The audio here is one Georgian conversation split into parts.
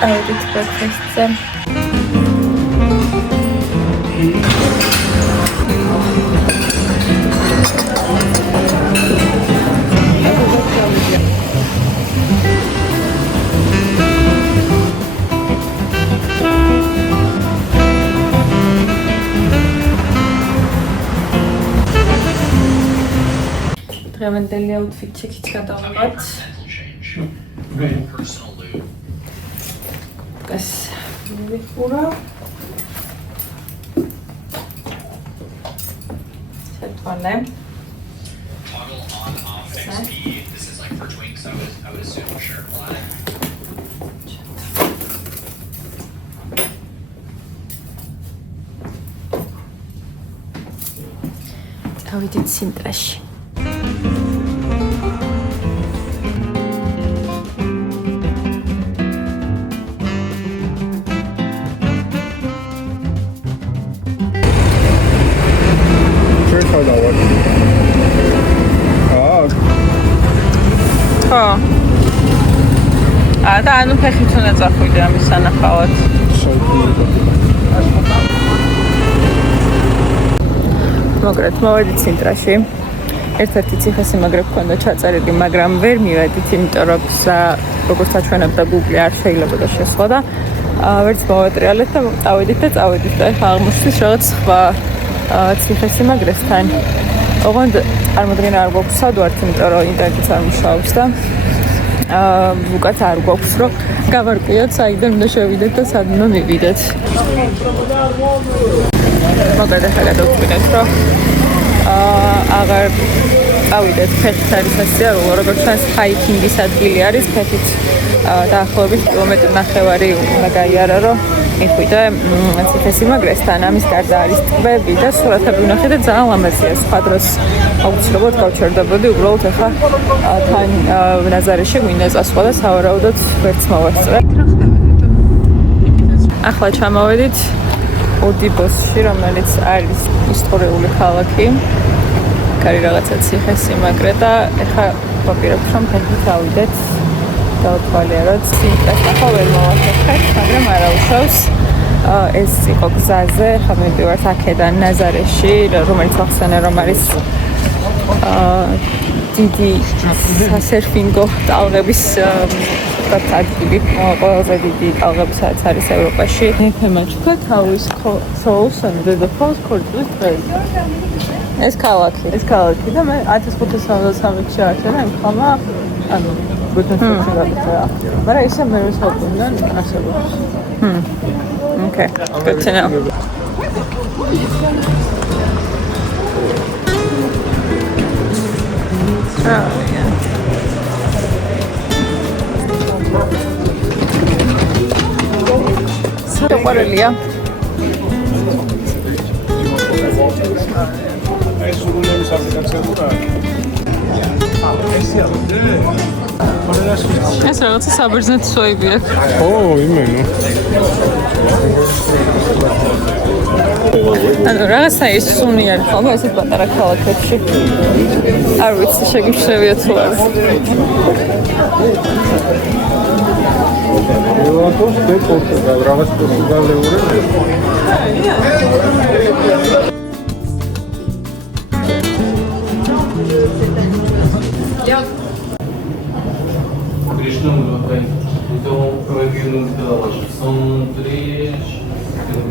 წავედით breakfast-ზე. დღევანდელი outfit check-ით გადავიღოთ. ეს მივიხურა. შეტყალე. წავიდით სინტრაში. და ანუ ფეხით უნდა წახვიდე ამის სანახავად. მოგრეთ მოვედით სინტრაში. ერთ-ერთი ციხესიმაგრე გქონდა ჩაწერილი, მაგრამ ვერ მივედით, იმიტომ რომ როგორც აჩვენებდა Google არ შეიძლებოდა შესვლა და ვერც მოვატრიალეთ და წავედით და ეხლა აღმოჩნდეს რაღაც სხვა ციხესიმაგრესთან. ოღონდ წარმოდგენა არ გვაქვს სად ვართ, იმიტომ რომ ინტერნეტიც არ მუშაობს და უკაც არ გვაქვს, რომ გავარკვიოთ საიდან უნდა შევიდეთ და სად უნდა მივიდეთ. მოკლედ ახლა გადავწყვიტეთ, რომ აღარ წავიდეთ ფეხით არის სასიარულო, როგორც ჩანს ჰაიკინგის ადგილი არის, ფეხით დაახლოებით კილომეტრი ნახევარი უნდა გაიარა, რომ მიხვიდე ციხესიმაგრესთან. ამის გარდა არის ტბები და სურათები ვნახე და ძალიან ლამაზია. სხვა დროს აუცილებლად გავჩერდებოდი, უბრალოდ ახლა თან ნაზარეში გვინდა წასვლა და სავარაუდოდ ვერც მოვასწრე. ახლა ჩამოვედით ოდიბოსში, რომელიც არის ისტორიული ქალაქი. კარი რაღაცა ციხესიმაგრე და ახლა ვაპირებ, რომ ფეხით ავიდეთ. დავთვალიეროთ სინტრას ახლა ვერ მოვახერხეთ, მაგრამ არა უშავს. ეს იყო გზაზე, ხა მივდივართ აქედან ნაზარეში, რომელიც ახსენე რომ არის დიდი სასერფინგო ტალღების ადგილი, ყველაზე დიდი ტალღები სადაც არის ევროპაში. ნეფემაჩქა თავის Souls and the Falls ქორწილის დღეზე. ეს ქალაქი და მე 1573-ში აჩვენა იმ ხამა, ანუ გუთანში გადაწერა. მაგრამ ისე მე ვსაუბრობდნენ არსებობს. Okay, good to know. Oh, yeah. So, what are you? ეს რაღაცა საბერძნეთის ვაიბი აქვს. იმენო. ანუ რაღაცა ის სუნი არის ხოლმე ესეთ პატარა ქალაქებში. არ ვიცი, შეგიმშნევია თუ არა. Ელატოს დეპორტა რაღაც პორტუგალიური.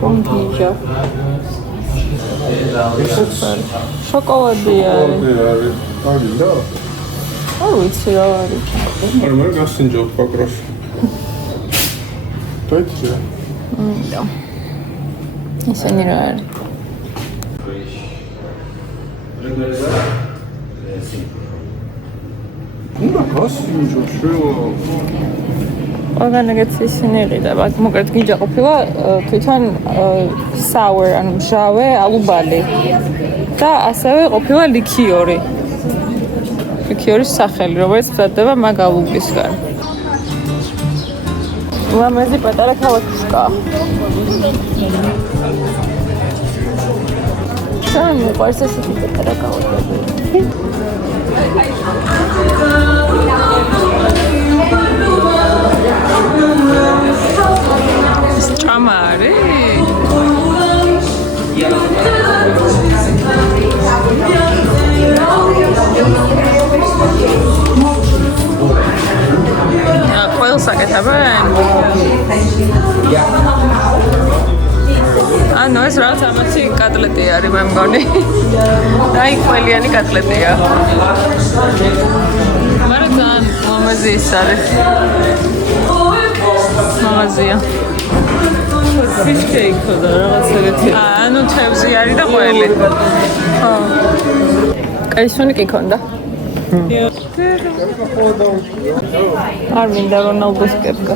Pompijo. Šokoladi არის. აგინდა? არ ვიცი რა არის. არა, მე გასინჯობ პაკროში. დაიწყე. და. ისინი რა არის? უნდა გასინჯო შვილო. ორგანიზაც ისინი იყიდება. მოკლედ გინჯა ყოფილა თვითონ sour, ანუ მჟავე ალუბალი. და ასევე ყოფილა ლიქიორი. ლიქიორის სახელი, რომელიც მზადდება მაგ ალუბისგან. ლამაზი პატარა ქალაქშკა. ძალიან მიყვარს ესეთი პატარა ქალაქები. იკეთებენ? ანუ ეს რაღაც ამაცი კატლეტი არის მე მგონი. დაიყველიანი კატლეტია. მაგრამ ძალიან მომაზი ის არის. მომაზია. fish cake და რაღაც ეგეთი. ანუ თევზი არის და ყველი. ხო. კაისონი კი ქონდა. არ მინდა რონალდოს კეპკა.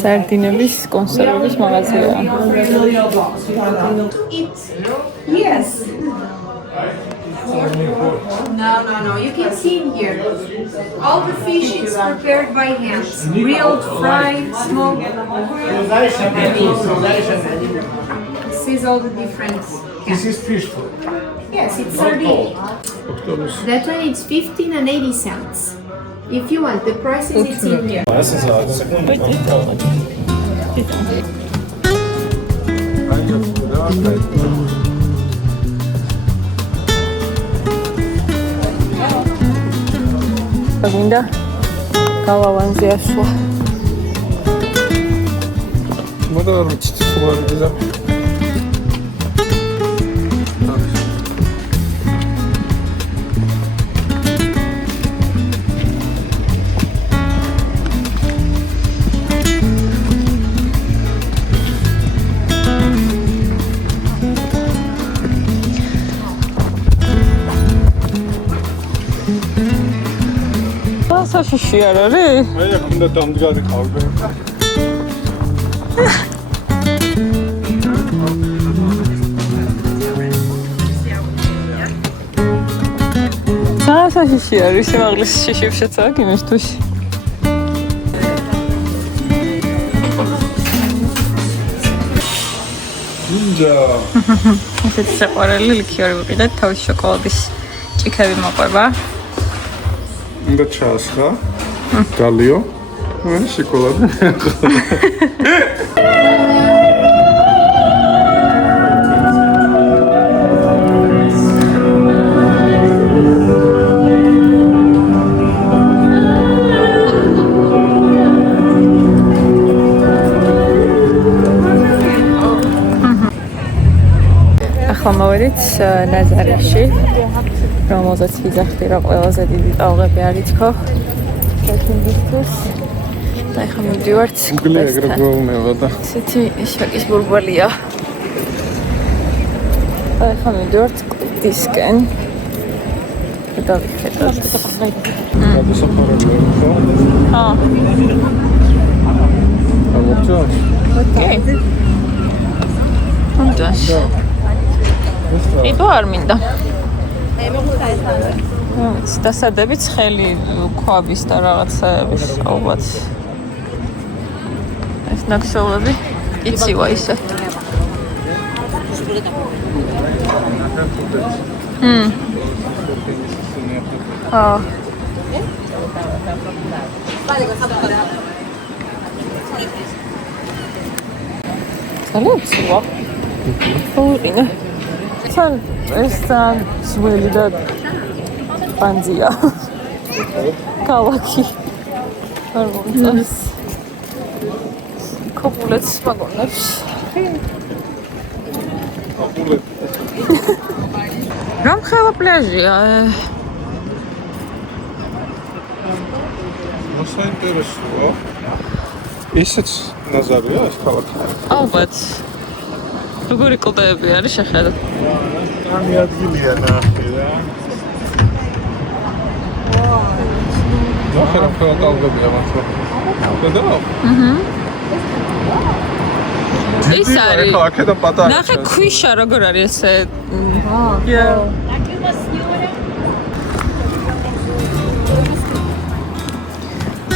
სარდინების კონსერვების მაღაზია. Yes. No. You can see in here. All the fish is prepared by hands. Grilled, fried, smoked. This is all the different. This is fish food. Yes, it's sardine. Octopus. That one is 15 and 80 cents. If you want the prices, it's in here. მინდა გავავანზე ასვა. მოდი არ ვიცი თუ არ გიზა. საშიში არ არის? მე აქ უნდა დამდგარი ყავბე. საშიში არის, შემაღლის შიშებს შეცავ იმისთვის. ნინჯა. ესეთი საყვარელი ლიქიორი ვიყიდეთ, თავის შოკოლადის ჭიქები მოყვება. უნდა ჩაასხა. დალიო. შოკოლადი. ახლა მოვედით ნაზარიაში, რომელზეც ვიძახდი, რომ ყველაზე დიდი ტალღები არის თქო. შექმნისთვის. და ახლა მივდივართ კლუბესთან. გლევრეულნება და ესეთი შაკის ბურბალია. და ახლა მივდივართ კლუბისკენ. და ვიხედავთ. გადასახარებია ხო? ხო. ამორჩა? ოკეი. უნდას. იდო არ მინდა. დასადები ცხელი ქვაბის და რაღაცების ალბათ. ეს ნაკსოვები იწივა ისე. ხო. ძალიან იწივა. ოღონდ თან ეს თან ძველი და პანძია. ქალაქი. არ მომწონს. კოპულეთს მაგონებს. რამხელა პლაჟია. მოსაინტერესოა. ისეც ნაზარია ეს ქალაქი. ალბათ. როგორი კლდეები არის შეხედა. ამი ადგილია ნახე რა. ნახე რა ყველა ტალღებია მართლა. და ის არის. ხო, აქედან პატარა. ნახე ქვიშა როგორ არის ესე.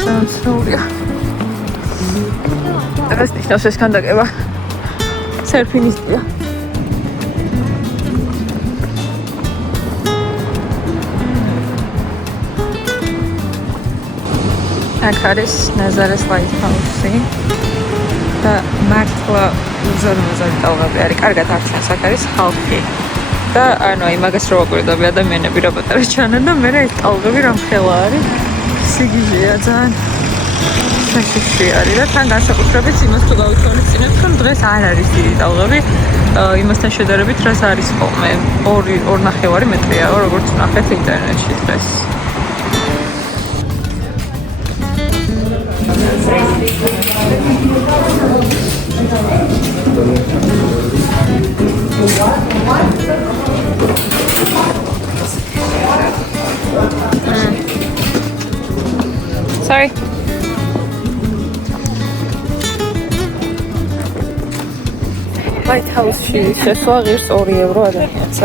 სანსურია. ეს ნიშნავს ეს კანდაკება. სერფინისტია. აქ არის ნაზარეს ლაითჰაუსი და მართლა უზარმაზარი ტალღები არის. კარგად არჩენს, აქ არის ხალხი. და ანუ იმაგას რო აკვირდები ადამიანები რა პატარა ჩანან და მე ეს ტალღები რამ ხელა არის სიგიჟეა ძალიან საშიში არის და თან განსაკუთრებით იმას თუ გავითვალისწინებთ რომ დღეს არ არის დიდი ტალღები იმასთან შედარებით რაც არის ხოლმე 2.5 მეტრია როგორც ნახეთ ინტერნეტში დღეს Sorry. White House-ში შესვლა ღირს 2 ევრო ადამიანს,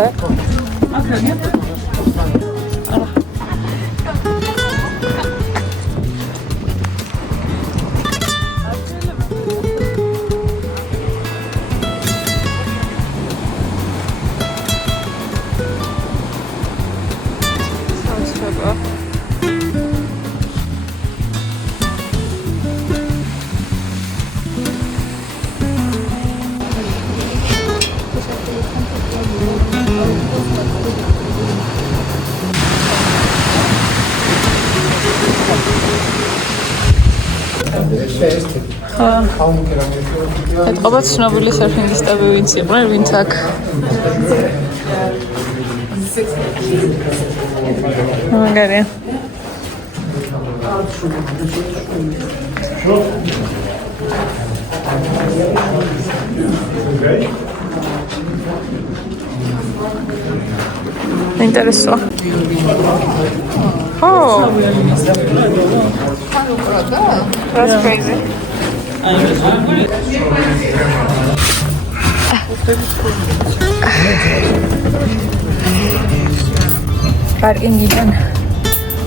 ეთყობა ცნობილი სერფინგისტები ვინც იყვნენ, ვინც აქ მაგარია Intereso. Oh, that's crazy. Parkingიდან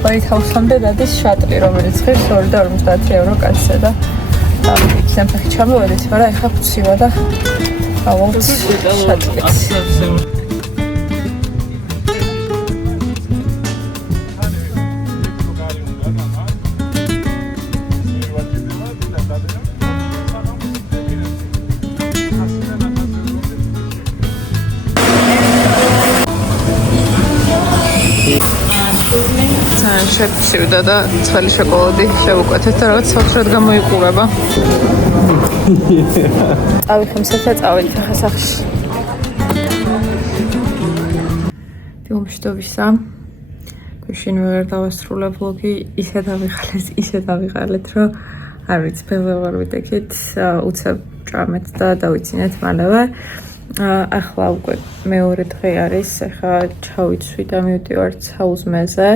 White House-მდე დადის შატლი, რომელიც ხირს 2.50 ევრო კაცზე და იქიდან ფეხი ჩამოვედით, მაგრამ ეხლა ფუცივა და ავალთ შატლიც. შეფსივდა და ძველი შოკოლადი შევუკვეთეთ და რაღაც საოცრად გამოიყურება. ავიხემსეთ და წავედით ახლა სახლში. Დილმშტობისა. გვიშინ ვერ დავასრულე ვლოგი, ისე დავიღალეთ, რომ არ ვიცი, ფეხზე ვარ ვიდექით, უცებ ჭამეთ და დავიცინეთ მალევე. ახლა უკვე მეორე დღე არის, ახლა ჩავიცვი და მივდივართ საუზმეზე.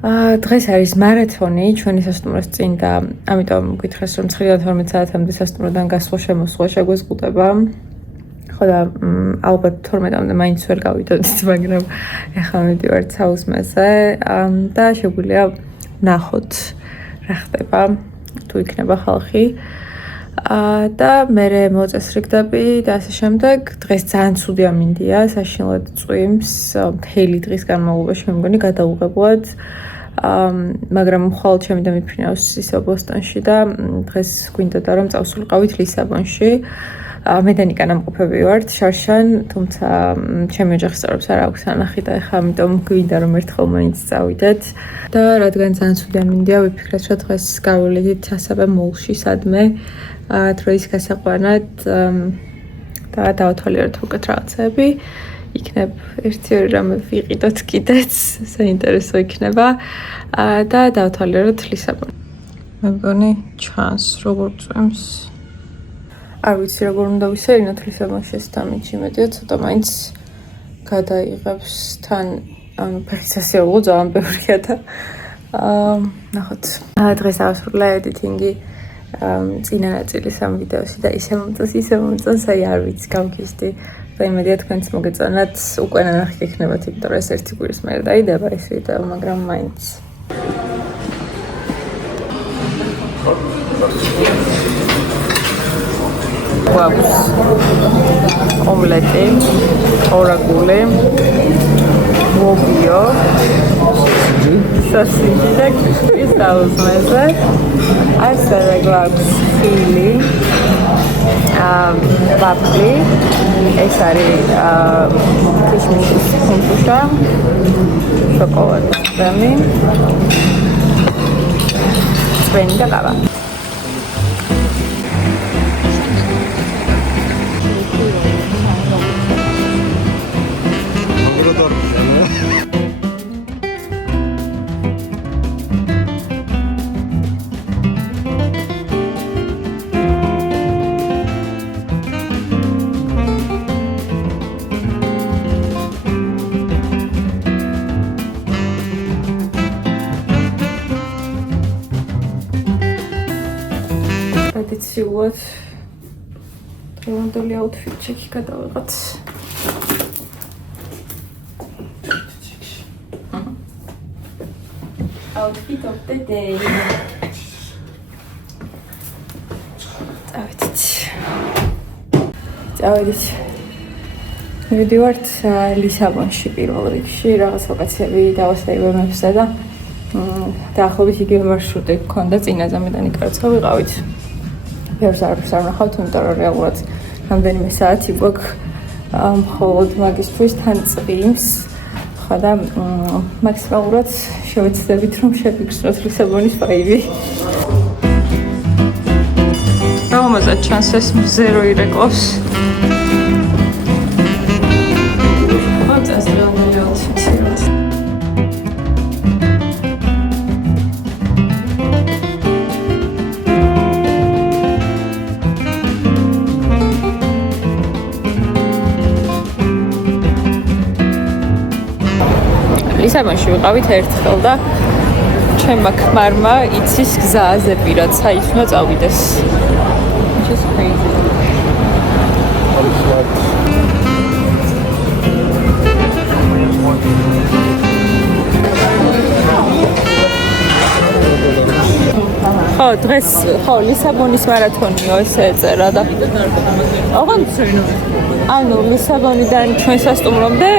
დღეს არის მარათონი ჩვენი სასტუმროს წინ და ამიტომ გითხრას რომ 9-12 საათამდე სასტუმროდან გასვლა შემოსვლა შეგვეზღუდება. ხო და ალბათ 12-მდე მაინც ვერ გავიდოდით, მაგრამ ახლა მივდივართ საუზმეზე და შეგვიძლია ნახოთ რა ხდება, თუ იქნება ხალხი. და მე მოწესრიგდები და ასე შემდეგ. დღეს ძალიან ცუდი ამინდია, საშინლად წვიმს, მთელი დღის განმავლობაში მე მგონი გადაუღებლად. მაგრამ მხოლოდ ჩემი და მიფრინავს ისე ბოსტონში და დღეს გვინდოდა რომ წავსულიყავით ლისაბონში. მე და ნიკა ნამყოფები ვართ შარშან, თუმცა ჩემი ოჯახის წევრებს არ აქვს ანახი და ეხლა ამიტომ გვინდა რომ ერთხელ მაინც წავიდეთ. და რადგან ძალიან ცუდი ამინდია, ვიფიქრეთ რომ დღეს გავვლიდით ასევე მოლში სადმე დროის გასაყვანად და დავთვალიეროთ უკეთ რაღაცები. იქნებ ერთი-ორი რამე ვიყიდოთ კიდეც, საინტერესო იქნება და დავთვალიეროთ ლისაბონი. მე მგონი ჩანს როგორ წვიმს. არ ვიცი როგორ უნდა ვისერინოთ ლისაბონში ეს დამიჯი, მეტია ცოტა მაინც გადაიღებს თან ანუ ფეხსასიაულო ძალიან ბევრია და ნახოთ. დღეს ავსრულე ედიტინგი წინა ნაწილის ამ ვიდეოში და ისე მომწონს, აი არ ვიცი გავგიზდი. და იმედია თქვენც მოგეწონათ, უკვე ნანახი გექნებათ, იმიტომ რომ ეს ერთი კვირის მერე დაიდება ეს ვიდეო, მაგრამ მაინც. გვაქვს ომლეტი, ორაგული, მოგიო, სასიჯი და კისრის საუზმეზე. ასევე გვაქვს ხილი. ვაფლი, ეს არის ქიშმიშის ხუნტუშა, შოკოლადის კრემი, წვენი და ყავა. ტრადიციულად დღევანდელი აუთფიტი გადავიღოთ. Outfit of the day. წავედით. მივიდივართ ლისაბონში პირველ რიგში, რაღაც ლოკაციები დავასაიბებსა და დაახლოებით იგივე მარშრუტი გქონდა წინაზე, მე და ნიკარაც გავიყავით. ბევრს არ ვნახავთ, იმიტომ რომ რეალურად რამდენიმე საათი გვაქვს მხოლოდ მაგისთვის თან წვიმს. და მაქსიმალურად შევეცდებით რომ შევიგრძნოთ ლისაბონის ვაიბი. რომელზეც ჩანს ეს მზერო ირეკლოს. ლისაბონში ვიყავით ერთხელ და ჩემმა ქმარმა იცის გზაზე პირად საით უნდა წავიდეს. Just crazy. ხო, დღეს ხო ლისაბონის მარათონიო ესე ეწერა და ოღონდ ანუ ლისაბონიდან ჩვენ სასტუმრომდე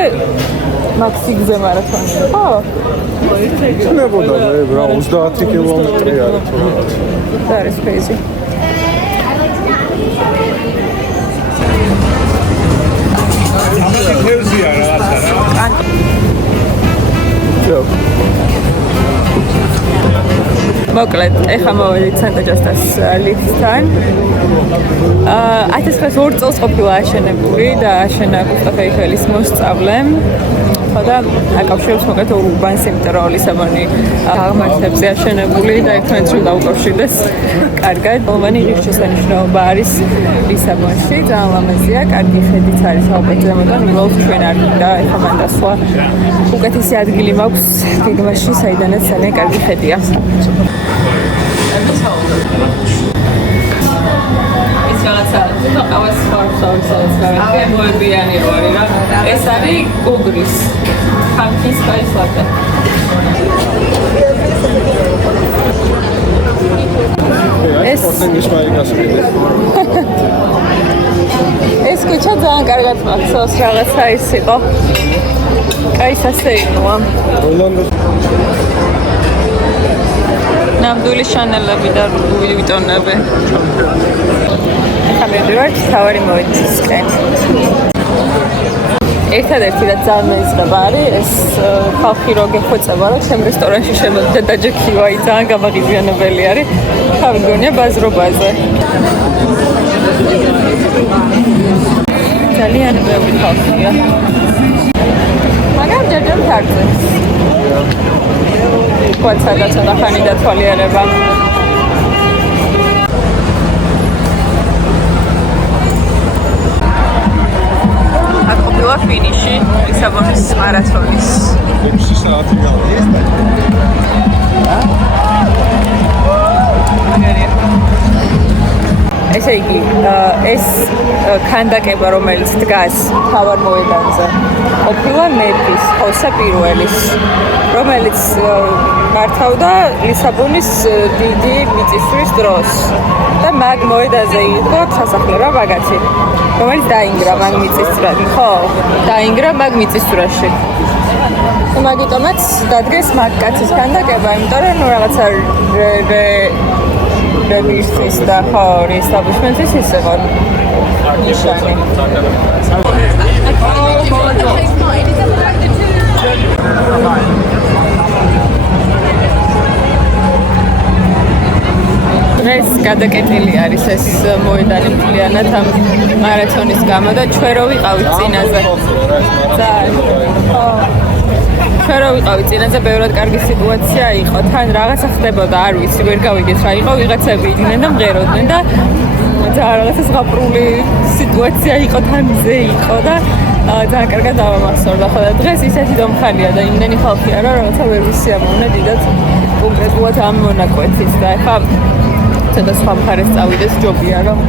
მაქსიგზე მარათონი. ხო? ხდებოდა რა 30 კილომეტრი არის თუ რაღაც. და არის crazy. ამაზე ხევზია რაღაცა რა. ჯო. მოკლედ, ეხლა მოვედით სანტა-ჯასტას ლიფტთან. 1902 წელს ყოფილა აშენებული და აშენა გუსტავ ეიფელის მოსწავლემ. და აკავშირებს მოკლედ ორ ურბანს, იმიტომ რომ ლისაბონი აღმართებზე აშენებული და ერთმანეთს დაუკავშირდეს კარგად. ყველანი ღირსშესანიშნაობა არის ლისაბონში, ძალიან ლამაზია, კარგი ხედიც არის ალბათ ზემოდან, ვილაუთ ჩვენ არ გინდა, ეხლა მან დასვლა უკეთესი ადგილი მაქვს გეგმაში, საიდანაც ძალიან კარგი ხედია. ყავას ფორსავსავს გარეთ მოებიანი რო არის რა. ეს არის გუგრის ხანქის ფაისლატე. ეს ეს კუჩა ძალიან კარგად მახსოვს, რაღაცა ის იყო. კაი სასეირნოა. ნამდვილი შანელები და ლუი ვიტონები. ამერდივართ თავარი მოვიდისკენ. ერთადერთი და ძალიან მეძღება არის ეს ხალხი რო გეხვეწება რომ ჩემ რესტორანში შემოდიდა დაჯექივა, ძალიან გამაღიზიანებელი არის. თავი გონია ბაზრობაზე. ძალიან ბევრი ხალხია. მაგრამ ჯერჯერ თარგმნს. ვაცადა ცოტა ხანი დათვალიერება. აკობილა ფინიში ლისაბონის მარათონის. 6 საათი გავიდა. ესე იგი, ეს ქანდაკება, რომელიც დგას თავარ მოედანზე, ყოფილა მეფის, ხოსე პირველის, რომელიც მართავდა ლისაბონის დიდი მიწისძვრის დროს. და მაგ მოედანზე იყო სასახლე მაგაცი, რომელიც დაინგრა მაგ მიწისძვრაში. ხო, დაინგრა მაგ მიწისძვრაში. მაგიტომაც დადგეს მაგ კაცის ქანდაკება, იმიტომ რომ რაღაცა ჭურჭელები ისთვის და ხო establishment-ის ის იყო ნიშანი. ეს გადაკეტილი არის ეს მოედანი მთლიანად ამ მარათონის გამო და ჩვენ რო ვიყავით წინაზე. ჩვენ რო ვიყავით წინაზე, ბევრად კარგი სიტუაცია იყო. თან რაღაცა ხდებოდა, არ ვიცი, ვერ გავიგეთ რა იყო, ვიღაცები იდნენ და მღეროდნენ და ძალიან რაღაცა ზღაპრული სიტუაცია იყო, თან მზე იყო და ძალიან კარგად დავამახსოვრდა. ხო და დღეს ისეთი დომხალია და იმდენი ხალხია, რომ რაღაცა ვერ ვისიამოვნე დიდად კონკრეტულად ამ მონაკვეთის და ეხლა ცოტა სხვა მხარეს წავიდეს ჯობია რომ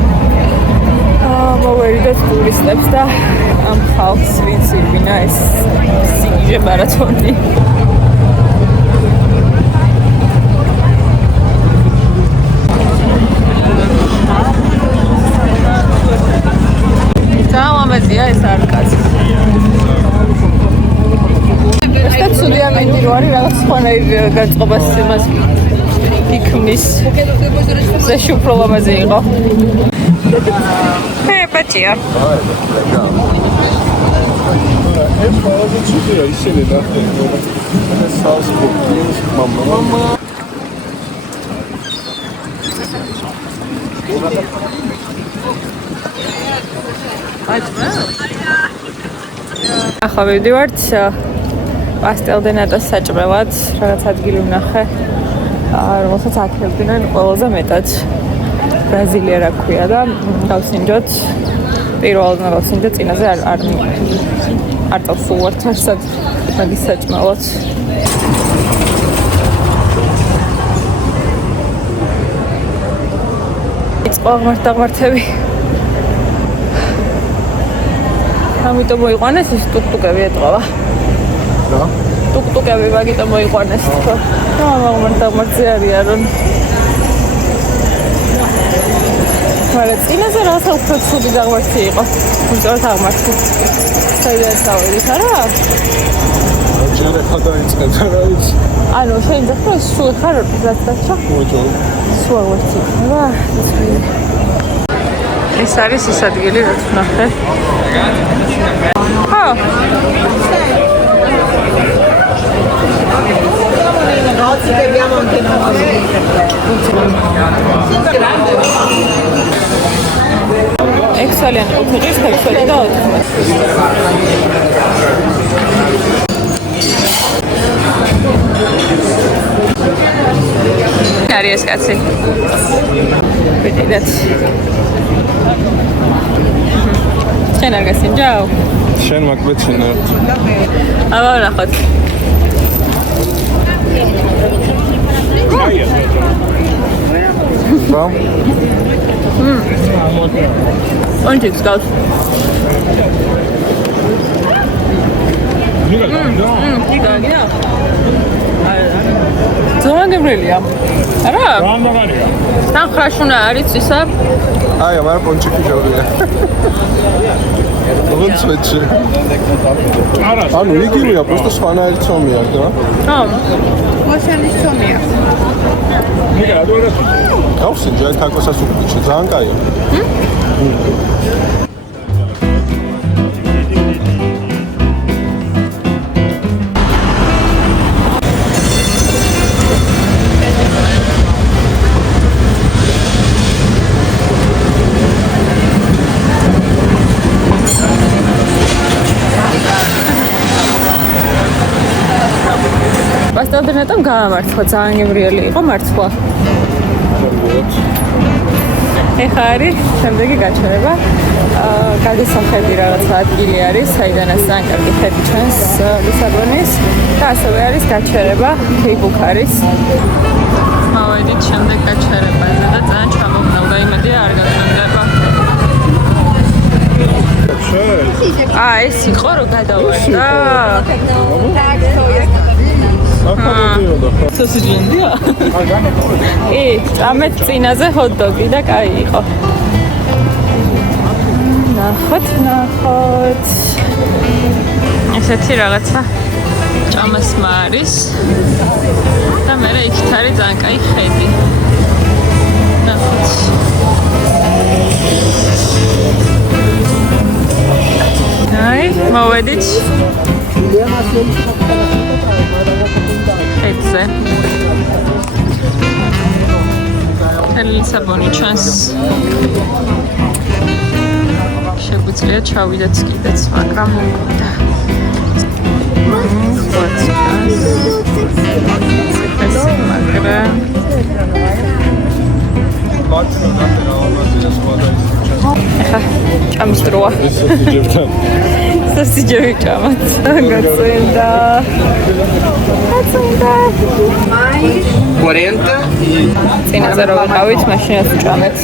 მოვერიდოთ ტურისტებს და ამ ხალხს ვიცი ვინა ეს სიგიჟე მარათონი. ძალიან ეს არკადი. ეს ცუდი ამინდი რო არის რაღაც სხვანაირ გაწყობას იმას იქმნის. זה שוב לא למזי იყო. ბაჭია. ეს ყველაზე ცუდია ისინი ნახე. ეს საუბრობს მამა. ახლა ვიდივართ პასტელ დე ნატას საჭმელად, რაღაც ადგილი ვნახე. რომელსაც აქებდნენ ყველაზე მეტად ბრაზილია რა ქვია და გავსინჯოთ პირველად გავსინჯა წინაზე არ წავსულვართ არსად მაგის საჭმელად იწყო აღმართები ამიტომ მოიყვანეს ის ტუკტუკები ეტყობა რა? ტუკტუკები მაგიტომ მოიყვანეს თქო აღმართზე არიან რომ მაგრამ წინაზე რაღაცა უფრო ცუდი აღმართი იყო უბრალოდ აღმართი საიდან წავედით არა? ჯერ ახლა დაიწყეთ რა ვიცი ანუ შენ ძახო სულ ხარ რაც დაჩა? მოჯო სულ ვერცი რა ეს არის ის ადგილი რაც ვნახე ხო ექსალიან ოქროს ხერხი და არის ეს კაცი ვიდეთ შენ არ გასინჯაო შენ მაგბეჩინა აბა ნახოთ Bom? Onde está? ზოგადია. არა? ზოგადია. თან ხრაშუნა არის ისა? აი, ამარ პონჩიკი ჯობია. როგორც ვეჩი. არა, ანუ იგივეა, просто სხვანაირი ცომია, რა? ხო. მოსანის ცომია. გავსინჯე თაკოსაც უკუჩი, ძალიან კაია. პასტელდენატომ გაამართლა, ძალიან გემრიელი იყო მართლა. ეხა არის შემდეგი გაჩერება. გადასახედი რაღაცა ადგილი არის, საიდანაც ძალიან კარგი ხედი ჩანს ლისაბონის და ასევე არის გაჩერება კეიბუკარის. მოვედით შემდეგ გაჩერებაზე და ძალიან ჩამოვნელდა, იმედია არ გაგრძელდება. ეს იყო რომ გადავარდა. სოსიჯინდია? წამეთ წინაზე ჰოთ-დოგი და კაი იყო. ნახოთ. ესეთი რაღაცა ჭამასმა არის და მე იქით არის ძალიან კაი ხედი. აი, მოვედით. ეცე. ლისაბონი ჩანს. შეგვიძლია ჩავიდეთ კიდეც, მაგრამ მოგვიდა. ჭამის დროა. სასიჯები ჭამათ. გაწენდა. 40 წინაზე რომ ვიყავით, მაშინაც ჭამეთ.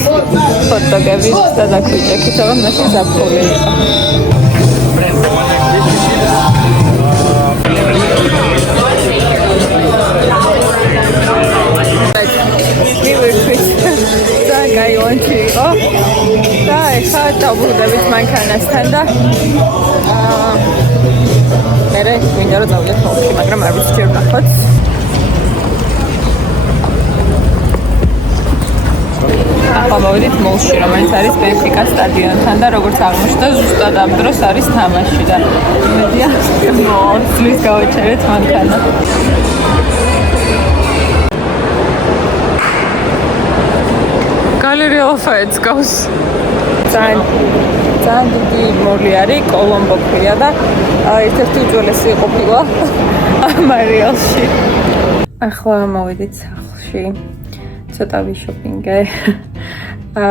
ჰოთ-დოგები და დაგვიჭექით, რომ მაშინ ზაფხული იყო. გაიონჩი იყო და ეხლა დავბრუნდებით მანქანასთან და მერე მინდა რომ დავიდეთ მოლში, მაგრამ არ ვიცი ჯერ ნახოთ. ახლა მოვიდით მოლში, რომელიც არის ბენფიკას სტადიონთან და როგორც აღმოჩნდა, ზუსტად ამ დროს არის თამაში და იმედია მოწლის გავაჩერეთ მანქანა. Gallery of Arts goes. ძალიან დიდი მოლი არის, კოლომბო ქვია და ერთ-ერთი უძველესი ყოფილა მარიალში. ახლა მოვიდით სახლში. ცოტა ვიშოპინგე.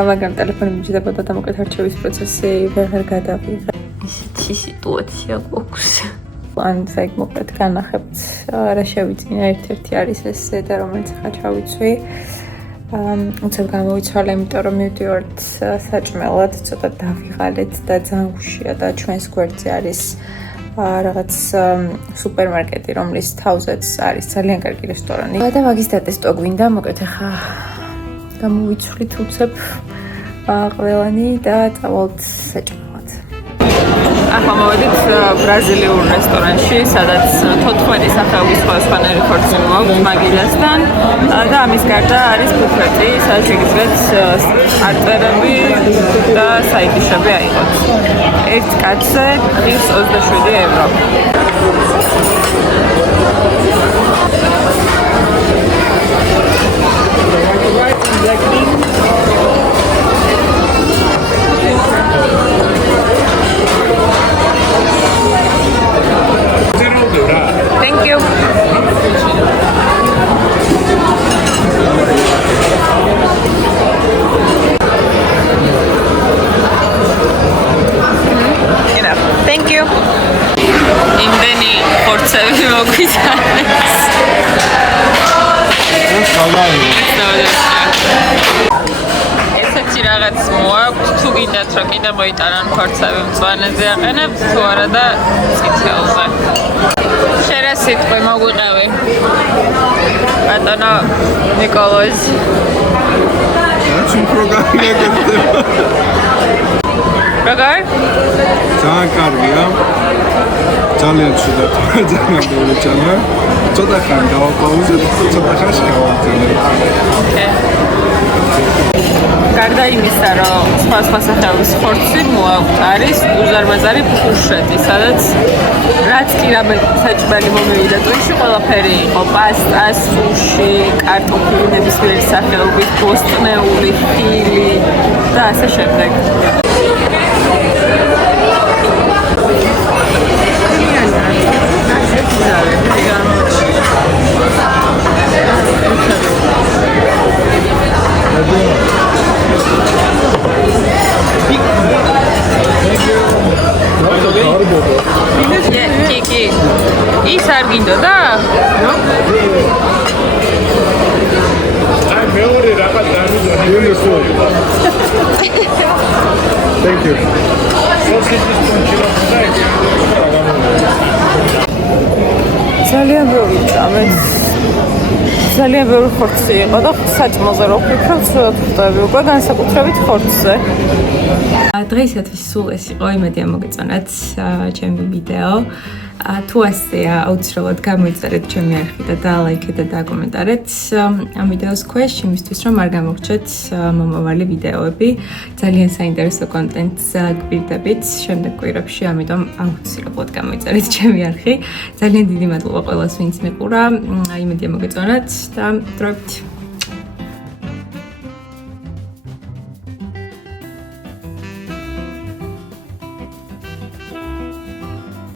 მაგრამ ტელეფონი მიჭდებოდა და მოკეთ არჩევის პროცესი ვეღარ გადავიღე. ისეთი სიტუაცია გვაქვს. ან საით მოკეთ განახებთ რა შევიძინა, ერთ-ერთი არის ეს ზედა, რომელიც ახლა ჩავიცვი. უცებ გამოვიცვალე, იმიტომ რომ მივდივართ საჭმელად, ცოტა დავიღალეთ და ძალიან გუშია და ჩვენს გვერდზე არის რაღაც სუპერმარკეტი, რომლის თავზეც არის ძალიან კარგი რესტორანი. და მაგის დატესტო გვინდა, მოკეთ ახლა გამოვიცვლით უცებ ყველანი და წავალთ საჭმელად. ახლა მოვედით ბრაზილიურ რესტორანში, სადაც 14 სახეობის სხვადასხვანაირი ხორცი მოაქვს მაგილასთან და ამის გარდა არის ბუფეტი, სადაც შეგიძლიათ არტერები და საიდიშები აიღოთ. ერთ კაცზე ღირს 27 евро. Thank you. Enough. Thank you. იმდენი ხორცები მოგვიძანეს. ესეთი რაღაც მოაქვს, თუ გინდათ რომ კიდე მოიტანონ ხორცები მწვანეზე აყენებთ, თუ არა და წითელზე. შერა სიტყვი მოგვიყევი. ბატონო ნიკოლოზ. ჩუ პროგრამია გეთდება. როგორ? ძალიან კარგია. ძალიან ცუდად, ძალიან მოვეჭანა. ცოტა ხანი დავაპაუზებ, ცოტა ხანში გავაგზავნე. ოკეი. გარდა იმისა, რომ სხვა სახეობის ხორცი მოაქვთ, არის უზარმაზარი ფურშეტი, სადაც რაც კი რამე საჭმელი მომივიდა დღეში, ყველაფერი იყო: პასტა, სუში, კარტოფილი ნებისმიერი სახეობის, ბოსტნეული, ხილი და ასე შემდეგ. კი. ის არ გინდოდა? აი მეორე რაღაც დამიზონი. Thank you. ძალიან ბევრი ჭამეთ. ძალიან ბევრი ხორცი იყო და საჭმელზე რო ვფიქრობ, სულ ვხვდები უკვე განსაკუთრებით ხორცზე. დღეისათვის სულ ეს იყო, იმედია მოგეწონათ ჩემი ვიდეო. თუ ასეა, აუცილებლად გამოიწერეთ ჩემი არხი და დალაიქეთ და დაკომენტარეთ ამ ვიდეოს ქვეშ, იმისთვის რომ არ გამოგრჩეთ მომავალი ვიდეოები. ძალიან საინტერესო კონტენტს გვირდებით შემდეგ კვირებში, ამიტომ აუცილებლად გამოიწერეთ ჩემი არხი. ძალიან დიდი მადლობა ყველას, ვინც მეყურა. იმედია მოგეწონათ და დროებით.